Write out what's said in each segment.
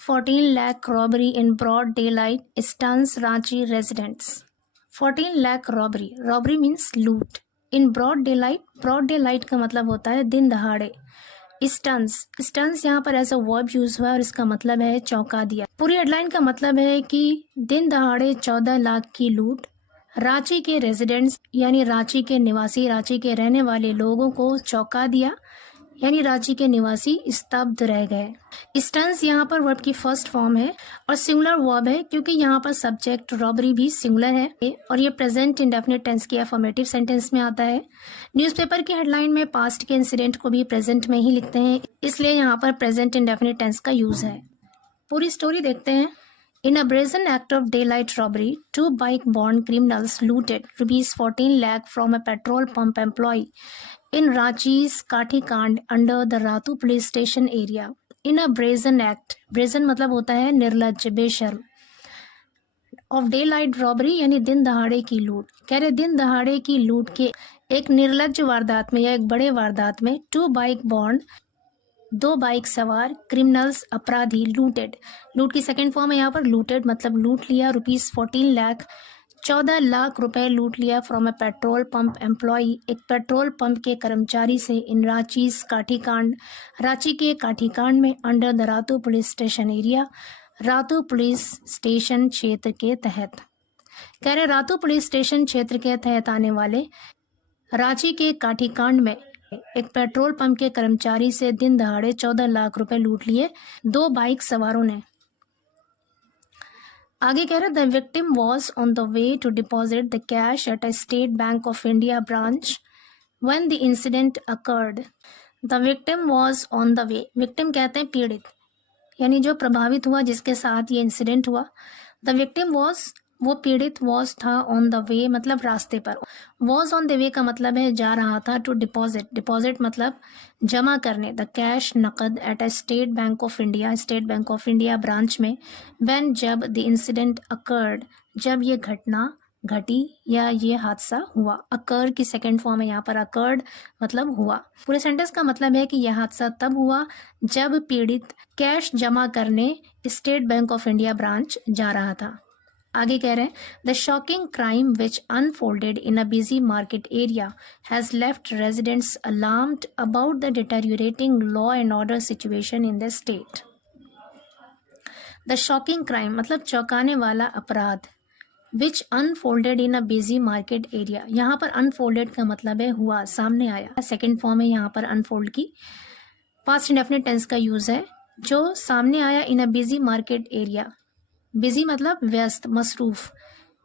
14 lakh robbery in broad daylight stuns Ranchi residents. 14 lakh robbery. Robbery means loot. In broad daylight. Broad daylight का मतलब होता है दिन दहाड़े. स्टन्स यहाँ पर ऐसा वर्ब यूज हुआ और इसका मतलब है चौंका दिया. पूरी हेडलाइन का मतलब है कि दिन दहाड़े 14 लाख की लूट. रांची के रेजिडेंट्स यानी रांची के निवासी, रांची के रहने वाले लोगों को चौंका दिया, यानी रांची के निवासी स्तब्ध रह गए. स्टन्स यहाँ पर वर्ब की फर्स्ट फॉर्म है और सिंगुलर वर्ब है क्योंकि यहाँ पर सब्जेक्ट रॉबरी भी सिंगुलर है और ये प्रेजेंट इंडेफिनिट टेंस की अफर्मेटिव सेंटेंस में आता है. न्यूज़पेपर की हेडलाइन में पास्ट के इंसिडेंट को भी प्रेजेंट में ही लिखते हैं, इसलिए यहाँ पर प्रेजेंट इंडेफिनिट टेंस का यूज है. पूरी स्टोरी देखते हैं. In a brazen act of daylight robbery, 2 bike-bound criminals looted rupees 14 lakh from a petrol pump employee in Ranchi's Kathikand under the Ratu police station area. In a brazen act, brazen मतलब होता है निर्लज्ज, बेशर्म. Of daylight robbery यानी दिन दहाड़े की लूट. कह रहे दिन दहाड़े की लूट के एक निर्लज्ज वारदात में या एक बड़े वारदात में 2 bike-bound 2 बाइक सवार क्रिमिनल्स अपराधी लूटेड. लूट की सेकेंड फॉर्म है यहाँ पर लूटेड मतलब लूट लिया. रुपीज 14 लाख 14 लाख रुपए लूट लिया from A petrol pump employee, एक पेट्रोल पंप के कर्मचारी से. इन रांचीज काठीकांड, रांची के काठीकांड में. Under the Ratu police station area, Ratu police station क्षेत्र के तहत. कह रहे रातू पुलिस स्टेशन क्षेत्र के तहत आने वाले रांची के काठीकांड में एक पेट्रोल पंप के कर्मचारी से दिन दहाड़े 14 लाख रुपए लूट लिए 2 बाइक सवारों ने. आगे कह रहे the victim was on the way to deposit the cash at a State Bank of India branch when the incident occurred. The victim was on the way. Victim कहते हैं पीड़ित, यानी जो प्रभावित हुआ, जिसके साथ ये इंसिडेंट हुआ. द विक्टिम वॉज वो पीड़ित, वॉज था, ऑन द वे मतलब रास्ते पर. वॉज ऑन द वे का मतलब है जा रहा था. टू डिपॉजिट, डिपॉजिट मतलब जमा करने. द कैश नकद eight a State Bank of India, state Bank of India branch में. व्हेन जब, द इंसिडेंट अकर्ड जब ये घटना घटी या ये हादसा हुआ. अकर की सेकेंड फॉर्म है यहाँ पर अकर्ड मतलब हुआ. पूरे सेंटेंस का मतलब है कि यह हादसा तब हुआ जब पीड़ित कैश जमा करने State Bank of India branch जा रहा था. आगे कह रहे हैं the shocking crime which unfolded in a busy market area has left residents alarmed about the deteriorating law and order situation in the state. The shocking crime मतलब चौंकाने वाला अपराध. Which unfolded in a busy market area, यहाँ पर unfolded का मतलब है हुआ, सामने आया. सेकेंड फॉर्म है यहाँ पर अनफोल्ड की. पास्ट इंडेफिनिट टेंस का यूज है. जो सामने आया in a busy market area. Busy मतलब व्यस्त, मसरूफ.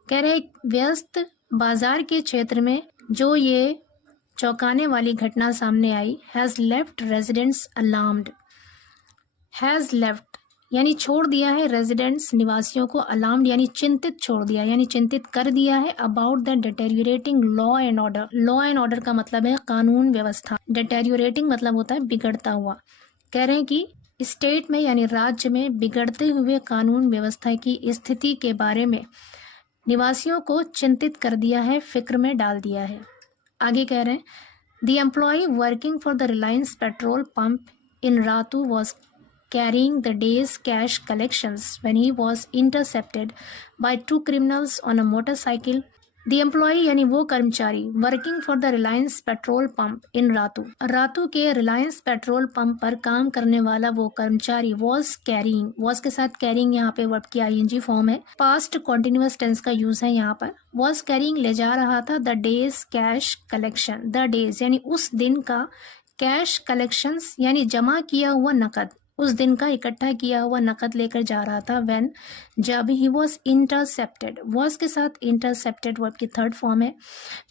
कह रहे व्यस्त बाजार के क्षेत्र में जो ये चौंकाने वाली घटना सामने आई. Has left residents alarmed. Has left यानी छोड़ दिया है, रेजिडेंट्स निवासियों को, अलार्म्ड यानी चिंतित छोड़ दिया, यानी चिंतित कर दिया है. About the deteriorating law and order. Law and order का मतलब है कानून व्यवस्था. डिटेरियोरेटिंग मतलब होता है बिगड़ता हुआ. कह रहे हैं कि स्टेट में यानी राज्य में बिगड़ते हुए कानून व्यवस्था की स्थिति के बारे में निवासियों को चिंतित कर दिया है, फिक्र में डाल दिया है. आगे कह रहे हैं the employee working for the Reliance petrol pump in Ratu was carrying the day's cash collections when he was intercepted by 2 criminals on a motorcycle. The employee यानी वो कर्मचारी working for the Reliance petrol pump in Ratu, Ratu के Reliance petrol pump पर काम करने वाला वो कर्मचारी वॉज कैरिंग, वॉज के साथ कैरिंग यहाँ पे वर्ब की आईएनजी फॉर्म है. पास्ट कॉन्टिन्यूअस टेंस का यूज है यहाँ पर. वॉज कैरिंग ले जा रहा था the days cash collection. The days यानी उस दिन का, कैश कलेक्शंस यानी जमा किया हुआ नकद, उस दिन का इकट्ठा किया हुआ नकद लेकर जा रहा था. व्हेन जब. ही वॉज इंटरसेप्टेड, वॉज के साथ इंटरसेप्टेड वर्ब की थर्ड फॉर्म है.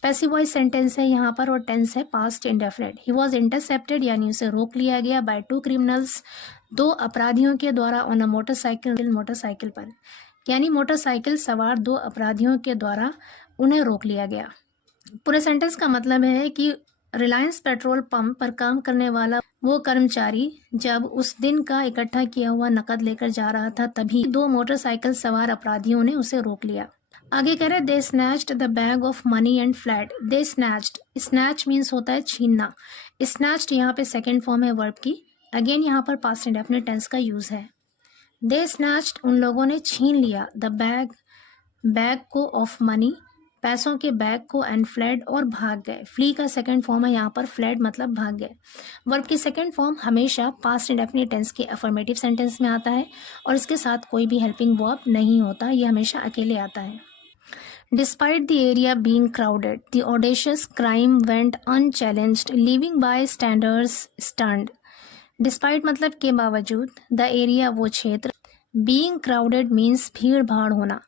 पैसिव वॉइस सेंटेंस है यहाँ पर और टेंस है past indefinite. He was intercepted यानी उसे रोक लिया गया. बाय 2 क्रिमिनल्स 2 अपराधियों के द्वारा. ऑन अ मोटरसाइकिल, मोटरसाइकिल पर यानी मोटरसाइकिल सवार 2 अपराधियों के द्वारा उन्हें रोक लिया गया. पूरे सेंटेंस का मतलब है कि रिलायंस पेट्रोल पंप पर काम करने वाला वो कर्मचारी जब उस दिन का इकट्ठा किया हुआ नकद लेकर जा रहा था तभी 2 मोटरसाइकिल सवार अपराधियों ने उसे रोक लिया. आगे कह रहे they snatched the bag of money and fled. They snatched, snatch means होता है छीनना. स्नैच्ड यहाँ पे सेकेंड फॉर्म है वर्ब की. अगेन यहाँ पर पास्ट इंडेफिनिट टेंस का यूज है. दे स्नैच्ड, उन लोगों ने छीन लिया, द बैग को ऑफ मनी, पैसों के बैग को, एंड फ्लेड, और भाग गए। फ्ली का सेकंड फॉर्म है यहाँ पर, फ्लेड मतलब भाग गए। वर्ब की सेकंड फॉर्म हमेशा पास्ट इंडेफिनिट टेंस के अफर्मेटिव सेंटेंस में आता है और इसके साथ कोई भी हेल्पिंग वर्ब नहीं होता, ये हमेशा अकेले आता है। Despite the area being crowded, the audacious crime went unchallenged, leaving bystanders stunned. Despite मतलब के बावजूद, the area वो क्षेत्र, being crowded means भीड़ भाड़ होना।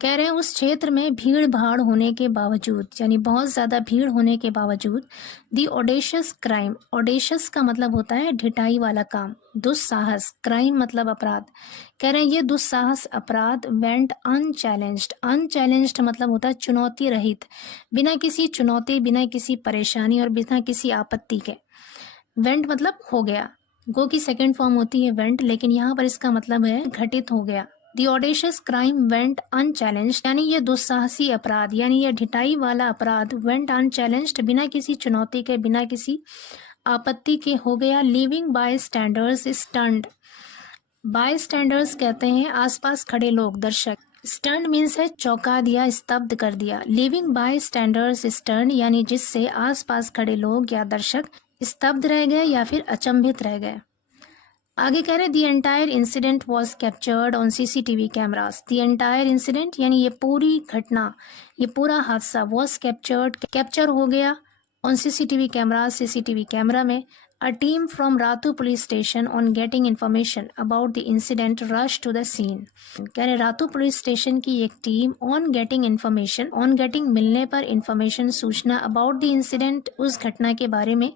कह रहे हैं उस क्षेत्र में भीड़ भाड़ होने के बावजूद, यानी बहुत ज़्यादा भीड़ होने के बावजूद, the audacious crime, audacious का मतलब होता है ढिठाई वाला काम, दुस्साहस, क्राइम मतलब अपराध। कह रहे हैं ये दुस्साहस अपराध वेंट अनचैलेंज्ड, अनचैलेंज्ड मतलब होता है चुनौती रहित, बिना किसी चुनौती, बिना किसी परेशानी और बिना किसी आपत्ति के। वेंट मतलब हो गया, गो की सेकंड फॉर्म होती है वेंट, लेकिन यहाँ पर इसका मतलब है घटित हो गया। The audacious crime went unchallenged, यानी ये दुस्साहसी अपराध, यानी ये ढिठाई वाला अपराध, वेंट अनचैलेंज्ड बिना किसी चुनौती के, बिना किसी आपत्ति के हो गया। Living bystanders stunned, bystanders कहते हैं आसपास खड़े लोग, दर्शक। स्टंड मीन्स है चौंका दिया, स्तब्ध कर दिया। लिविंग बाय स्टैंडर्ड्स स्टंड यानी जिससे आसपास खड़े लोग या दर्शक स्तब्ध रह गए या फिर अचंभित रह गए। आगे कह रहे the entire incident was captured on CCTV cameras. The entire incident यानी ये पूरी घटना, ये पूरा हादसा, वॉज कैप्चर्ड कैप्चर हो गया on CCTV camera, CCTV camera में। A team from Ratu police station on getting information about the incident rush to the scene. कह रहे रातू पुलिस स्टेशन की एक team on getting information, on getting मिलने पर information सूचना, अबाउट द इंसिडेंट उस घटना के बारे में,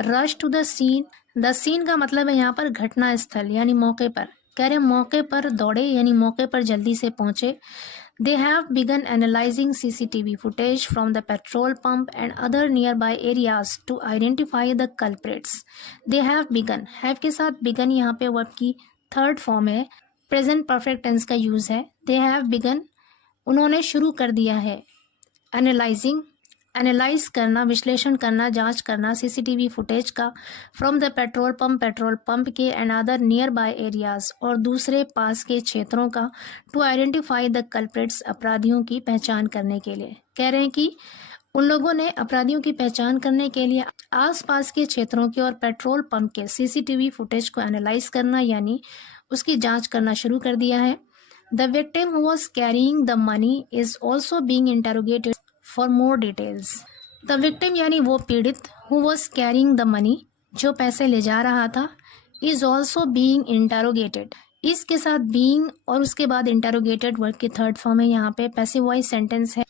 rush to the scene, the scene का मतलब है यहाँ पर घटना स्थल यानी मौके पर। कह रहे मौके पर दौड़े यानी मौके पर जल्दी से पहुंचे। They have begun analyzing CCTV footage from the petrol pump and other nearby areas to identify the culprits. They have begun, have के साथ begun यहाँ पे वर्ब की थर्ड फॉर्म है, प्रेजेंट परफेक्ट टेंस का यूज है। They have begun, उन्होंने शुरू कर दिया है। एनालाइजिंग, एनालाइज करना, विश्लेषण करना, जांच करना सीसीटीवी फुटेज का, फ्रॉम द पेट्रोल पंप के, and other near by areas, और दूसरे पास के क्षेत्रों का, टू आइडेंटिफाई द कल्प्रिट्स, अपराधियों की पहचान करने के लिए। कह रहे हैं कि उन लोगों ने अपराधियों की पहचान करने के लिए आसपास के क्षेत्रों के और पेट्रोल पंप के सीसीटीवी फुटेज को एनालाइज करना यानी उसकी जांच करना शुरू कर दिया है। The victim who was carrying the money is also being interrogated for more details. The victim यानी वो पीड़ित, who was carrying the money, जो पैसे ले जा रहा था, इज ऑल्सो बीइंग इंटरोगेटेड, इसके साथ बीइंग और उसके बाद इंटरोगेटेड वर्ब की थर्ड फॉर्म है यहाँ पे, पैसिव वॉइस सेंटेंस है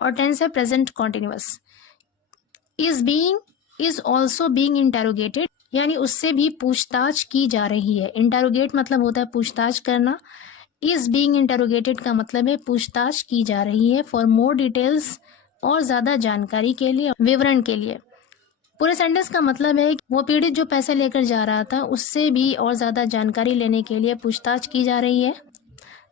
और टेंस है present continuous. Is also being interrogated यानी उससे भी पूछताछ की जा रही है। इंटरोगेट मतलब होता है पूछताछ करना, इज बीइंग इंटरोगेटेड का मतलब है पूछताछ की जा रही है। फॉर मोर डिटेल्स, और ज्यादा जानकारी के लिए, विवरण के लिए। पूरे सेंटेंस का मतलब है कि वो पीड़ित जो पैसे लेकर जा रहा था उससे भी और ज्यादा जानकारी लेने के लिए पूछताछ की जा रही है।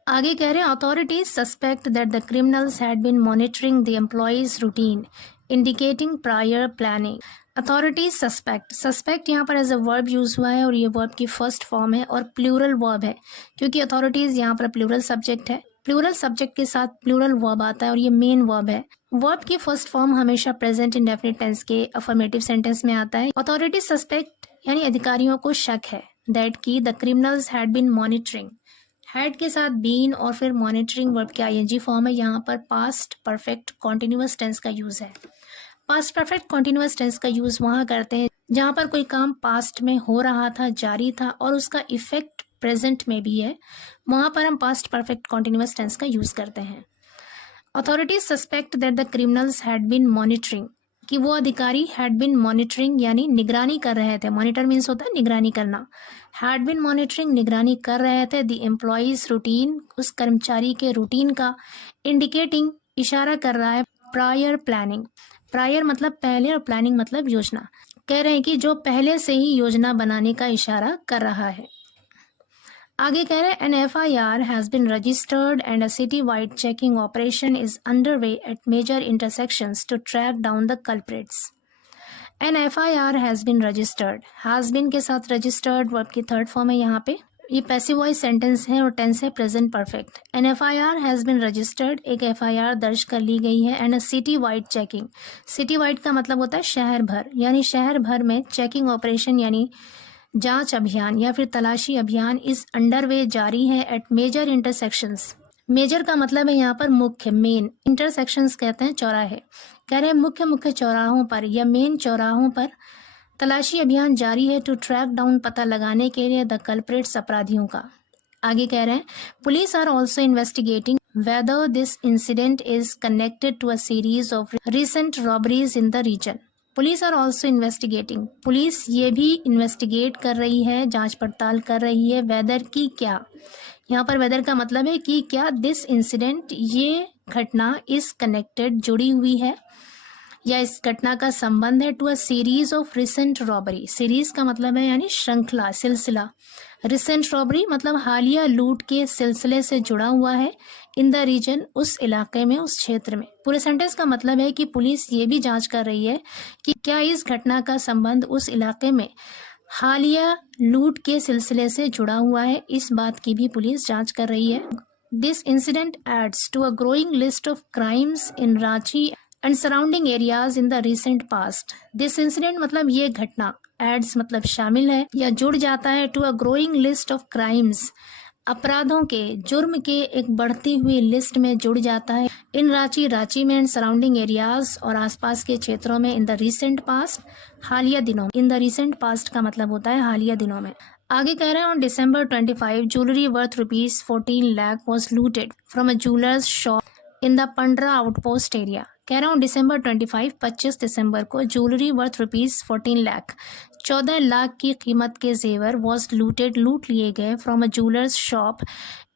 आगे कह रहे हैं authorities suspect that the criminals had been monitoring the employees routine indicating prior planning. Authorities suspect, suspect यहाँ पर एज अ वर्ब यूज हुआ है और ये वर्ब की फर्स्ट फॉर्म है और प्लूरल वर्ब है क्योंकि अथॉरिटीज यहाँ पर प्लूरल सब्जेक्ट है। प्लूरल सब्जेक्ट के साथ प्लूरल वर्ब आता है और ये मेन वर्ब है। वर्ब की फर्स्ट फॉर्म हमेशा प्रेजेंट इंडेफिनिट टेंस के अफर्मेटिव सेंटेंस में आता है। अथॉरिटीज सस्पेक्ट यानी अधिकारियों को शक है दैट की the criminals had been monitoring, had के साथ बीन और फिर मॉनिटरिंग वर्ब की आईएनजी फॉर्म है। यहाँ पर पास्ट परफेक्ट कॉन्टिन्यूअस टेंस का यूज है। पास्ट परफेक्ट कॉन्टिन्यूअस टेंस का यूज वहां करते हैं जहां पर कोई काम पास्ट में हो रहा था, जारी था और उसका इफेक्ट प्रेजेंट में भी है, वहां पर हम पास्ट परफेक्ट कॉन्टिन्यूअस टेंस का यूज करते हैं। Authorities suspect that the criminals had been monitoring, कि वो अधिकारी हैड बीन मॉनिटरिंग यानी निगरानी कर रहे थे। मॉनिटर मीन्स होता है निगरानी करना। हैड बीन मॉनिटरिंग निगरानी कर रहे थे द एम्प्लॉयज रूटीन, उस कर्मचारी के रूटीन का, इंडिकेटिंग इशारा कर रहा है, प्रायर प्लानिंग, प्रायर मतलब पहले और प्लानिंग मतलब योजना। कह रहे हैं कि जो पहले से ही योजना बनाने का इशारा कर रहा है। आगे कह रहे हैं an FIR has been registered and a city wide checking operation is underway at major intersections to track down the culprits. An FIR has been registered, has been के साथ रजिस्टर्ड वर्ब की थर्ड फॉर्म है यहाँ पे। ये passive voice sentence है और tense है present perfect. An FIR has been registered, एक एफआईआर दर्ज कर ली गई है। And a city wide checking, city wide का मतलब होता है शहर भर, यानी शहर भर में चेकिंग ऑपरेशन यानी जांच अभियान या फिर तलाशी अभियान इस अंडरवे जारी है एट मेजर इंटरसेक्शंस। मेजर का मतलब है यहाँ पर मुख्य, मेन, इंटरसेक्शंस कहते हैं चौराहे। कह रहे हैं मुख्य मुख्य चौराहों पर या मेन चौराहों पर तलाशी अभियान जारी है टू ट्रैक डाउन, पता लगाने के लिए द कल्प्रिट्स, अपराधियों का। आगे कह रहे हैं police are also investigating whether this incident is connected to a series of recent robberies in the region. Police are also investigating, police ये भी इन्वेस्टिगेट कर रही है, जांच पड़ताल कर रही है। वेदर की क्या, यहाँ पर वेदर का मतलब है कि क्या, दिस इंसिडेंट, ये घटना, इस कनेक्टेड, जुड़ी हुई है या इस घटना का संबंध है to a series of recent robbery. Series का मतलब है यानी श्रृंखला, सिलसिला। रिसेंट रॉबरी मतलब हालिया लूट के सिलसिले से जुड़ा हुआ है। इन द रीजन, उस इलाके में, उस क्षेत्र में। पूरे सेंटेंस का मतलब है कि पुलिस ये भी जांच कर रही है कि क्या इस घटना का संबंध उस इलाके में हालिया लूट के सिलसिले से जुड़ा हुआ है, इस बात की भी पुलिस जांच कर रही है। This incident adds to a growing list of crimes in Ranchi and surrounding areas in the recent past. This incident मतलब ये घटना, एड्स मतलब शामिल है या जुड़ जाता है, to a growing list of crimes, अपराधों के, जुर्म के एक बढ़ती हुई लिस्ट में जुड़ जाता है। इन रांची, रांची में, एंड सराउंडिंग एरियाज, और आसपास के क्षेत्रों में। इन द रिसेंट पास्ट, हालिया दिनों में। इन द रिसेंट पास्ट का मतलब होता है हालिया दिनों में। आगे कह रहे हैं on December 25 jewellery worth ₹14 lakh was looted from a jewellers shop in the Pandra outpost area. कह रहा हूँ December 25 दिसंबर को ज्वेलरी वर्थ ₹14 लाख, 14 लाख की कीमत के जेवर वॉज लूटेड, लूट लिए गए, फ्रॉम अ ज्वेलर्स शॉप,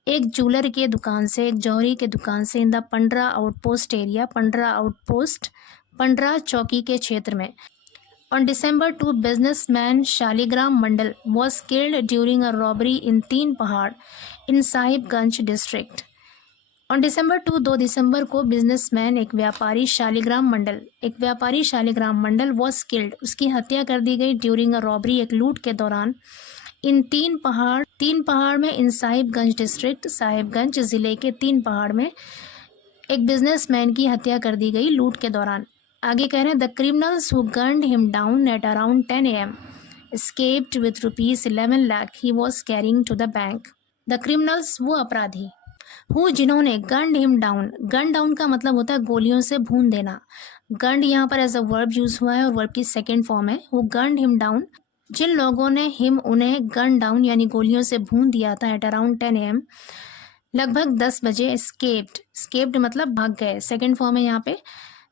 एक ज्वेलर के दुकान से, एक जौहरी के दुकान से। In the Pandra outpost area, Pandra outpost, Pandra चौकी के क्षेत्र में। On December 2 businessman Shaligram Mandal was killed during a robbery in तीन पहाड़ in Sahibganj district. On December 2, 2 दिसंबर को बिजनेसमैन, एक व्यापारी, शालिग्राम मंडल वॉज किल्ड, उसकी हत्या कर दी गई, ड्यूरिंग अ रॉबरी, एक लूट के दौरान, इन तीन पहाड़ में, इन साहिबगंज डिस्ट्रिक्ट, साहिबगंज जिले के तीन पहाड़ में एक बिजनेसमैन की हत्या कर दी गई लूट के दौरान। आगे कह रहे हैं the criminals who gunned him down at around 10 AM escaped with ₹11 lakh he was carrying to the bank। The criminals, वो अपराधी, हु, जिन्होंने, gunned him down, gun down का मतलब होता है गोलियों से भून देना। गन्ड यहाँ पर एज अ वर्ब यूज हुआ है और वर्ब की सेकेंड फॉर्म है। हु गन्ड हिम डाउन, जिन लोगों ने, हिम, उन्हें, गन डाउन यानी गोलियों से भून दिया था, एट अराउंड 10 AM लगभग 10 बजे। escaped मतलब भाग गए, सेकेंड फॉर्म है यहाँ पे।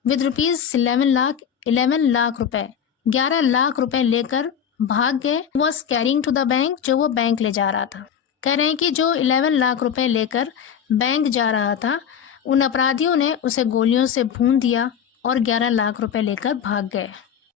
विद ₹11 लाख, 11 लाख रुपए, 11 लाख रुपए लेकर भाग गए। Was carrying to the bank, जो वो बैंक ले जा रहा था। कह रहे हैं कि जो 11 लाख रुपए लेकर बैंक जा रहा था, उन अपराधियों ने उसे गोलियों से भून दिया और 11 लाख रुपए लेकर भाग गए।